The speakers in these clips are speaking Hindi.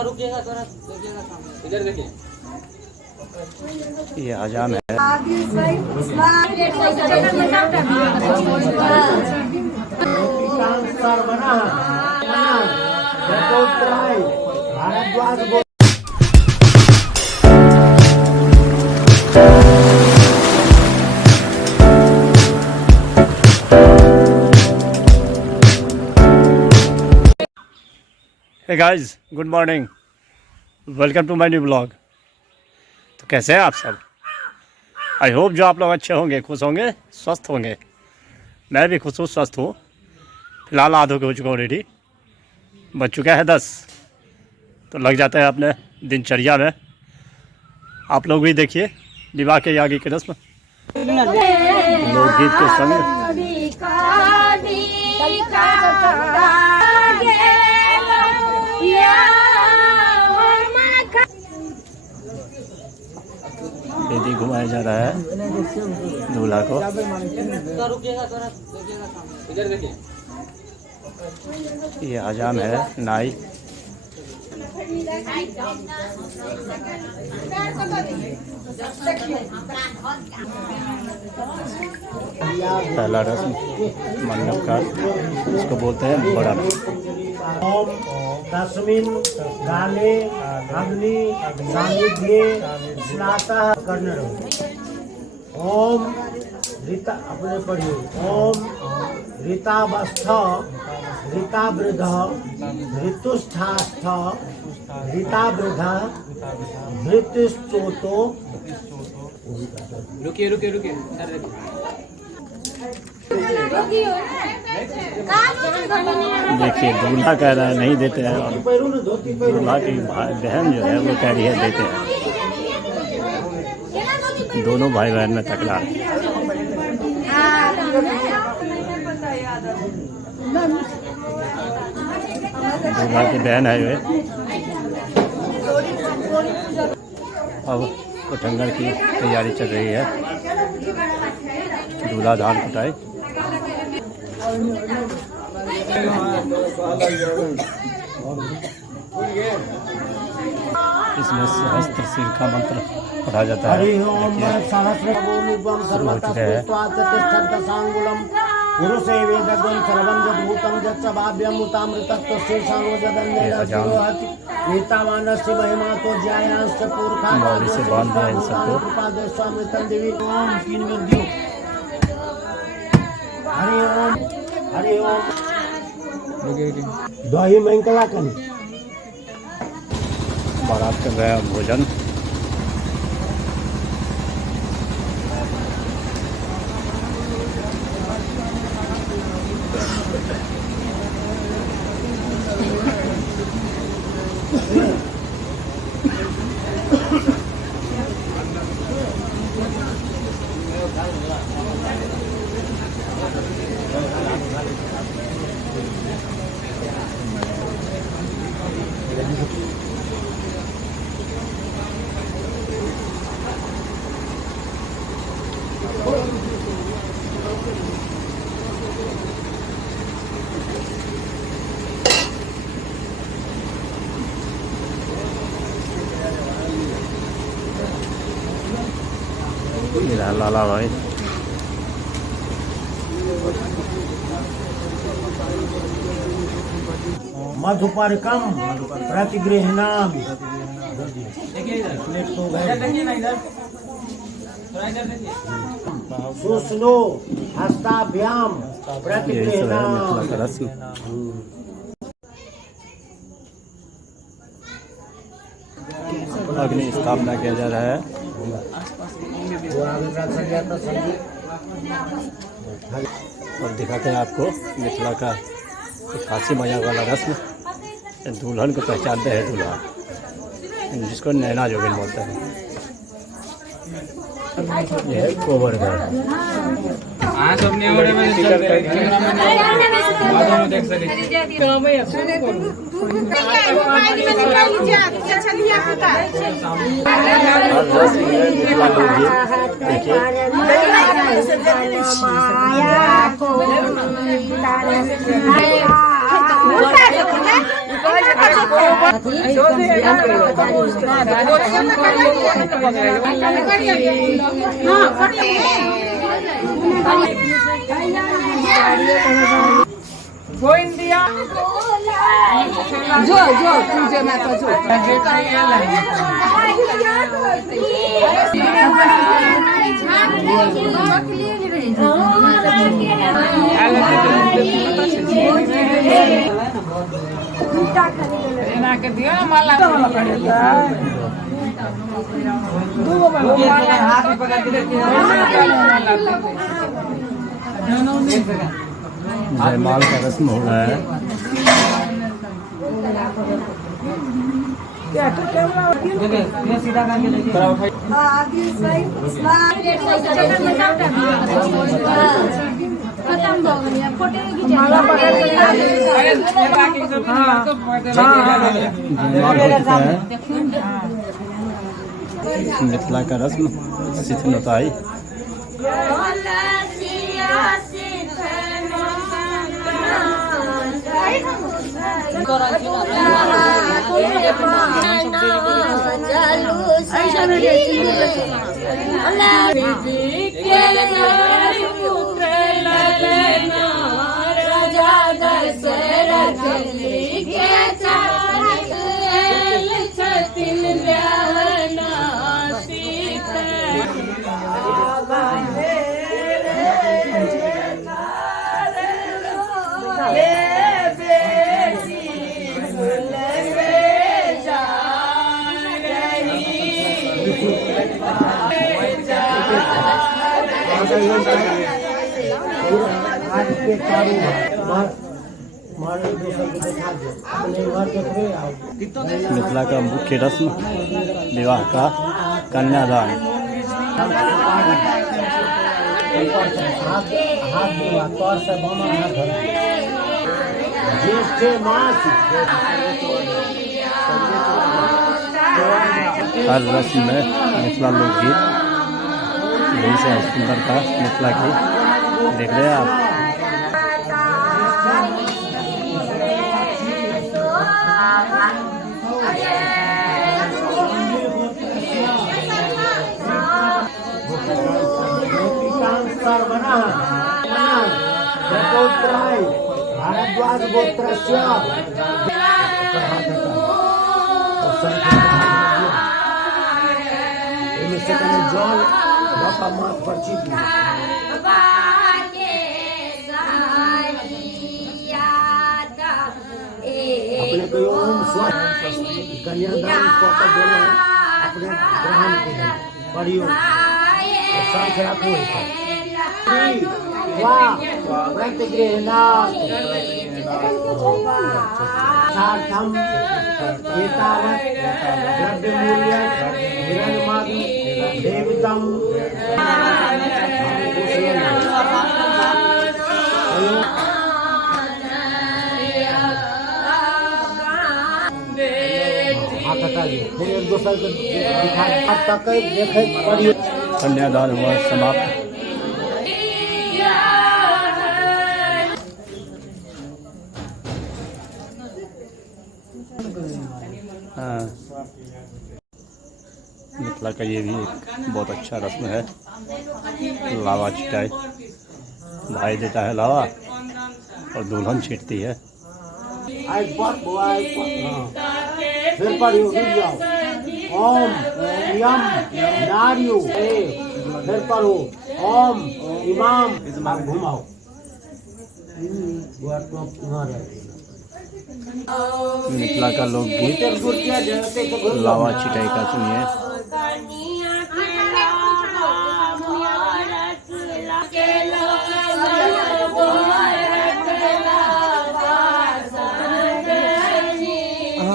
रुकिएगा थोड़ा, देखिएगा सामने, इधर देखिए। ये हजाम है। Hey guys, good morning, welcome to my new blog. तो कैसे हैं आप सब? आई होप जो आप लोग अच्छे होंगे, खुश होंगे, स्वस्थ होंगे। मैं भी खुश हूँ, स्वस्थ हूँ। फिलहाल आधो के हो चुका हूँ रेडी, बज चुका है 10। तो लग जाता है अपने दिनचर्या में। आप लोग भी देखिए विवाह के आगे की रस्म, लोकगीत के संग। बेदी घुमाया जा रहा है दूल्हा को। रुकिएगा थोड़ा, देखिएगा सामने, इधर देखिए। ये हजाम है, नाई। पहला रस्म मंडप का, इसको बोलते हैं बड़ा रस्म। ओम तस्मिन् काले अग्नि सानिध्ये स्नातः करने रहो। ओम ऋता, अपने पढ़िए। ओम ऋतावस्थ ऋतावृध ऋतुस्थास्थ ऋतावृध ऋतुश्चोतो। रुकिए रुकिए रुकिए, सर देखिए दूल्हा कह रहा है नहीं देते हैं, और दूल्हा की बहन जो है वो कह रही है देते हैं। दोनों भाई बहन में तकरार। दूल्हा की बहन है वे। अब उठंगर की तैयारी चल रही है, दूल्हा धान कुटाई। इसमें सहस्त्र सिर का मंत्र पढ़ा जाता है। शुरू हो चुके हैं। पुरुषे वेदगं सर्वं यद्भूतं यच्चभाव्यं मुतामृतत्व शीर्षाणो जगन्नेरति एतावानस्य महिमा तो ज्यायांश्च पुरखा मौली से बांध दिया इन सबको। कृपादे स्वामृतं देवी। ओम तीन विद्यो। हरि ओम हरि ओम। दही मंगला कन बारात कर रहे हैं भोजन। लाला भाई मधुपर्कम प्रतिगृह्णामि। सुस्नो हस्ताभ्याम प्रतिगृह्णामि। अग्नि स्थापना किया जा रहा है। और दिखाते हैं आपको मिथिला का एक हास्य मजाक वाला रस्म। दुल्हन को पहचानते हैं दूल्हा, जिसको नैना जोगिन बोलते हैं। ये है कोबर घर। हाँ सब नहीं हो रहे, मैं देख सके। જો જો તું જે માં તો જો એના કે દિયો માલા हाथ में पकड़ के देखिए जयमाल का रस्म हो रहा है। देखिए सीधा करके देखिए जयमाल हो चुका है। मिथिला का रस्म शिथिल होता है। मिथिला का मुख्य रस्म विवाह का कन्यादान। हर रस्म में मिथिला लोकगीत, यही से सुंदरता मिथिला की देख रहे हैं आप। भारद्वाज गोत्रस्य जल माथ पर चिप अपने को ओम स्वस्थ कन्यादान को देना अपने ग्रहण के पढ़ियो सांस रखो वाह प्रतिगृहणात् सार्थम एतावत् द्रव्यमूल्यं हिरण्यमादि देवतम कन्यादान हुआ समाप्त। हाँ, मिथिला का ये भी एक बहुत अच्छा रस्म है। लावा छिटाई, भाई देता है लावा और दुल्हन छीटती है। फिर पढ़ियो जाओ ओम यम नारियो फिर पढ़ो ओम इमाम घुमाओ मिथिला का लोकगीत लावा छिटाई का सुनिए।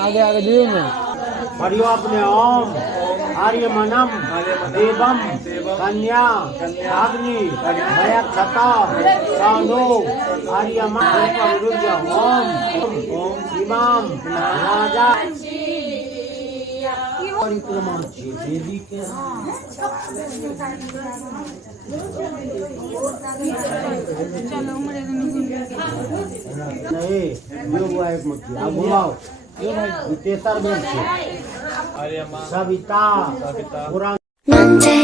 आगे आगे दिए में पढ़ियो अपने ओम आर्यमनम देवम कन्या अग्नि भयक्षता साधो आर्यमन ओम इमाम राजा પરિક્રમા છે દેવી કે નહીં યોગવા એક મત આ ગુમાવ તેતર બેન છે સવિતા પુરાણ Monday,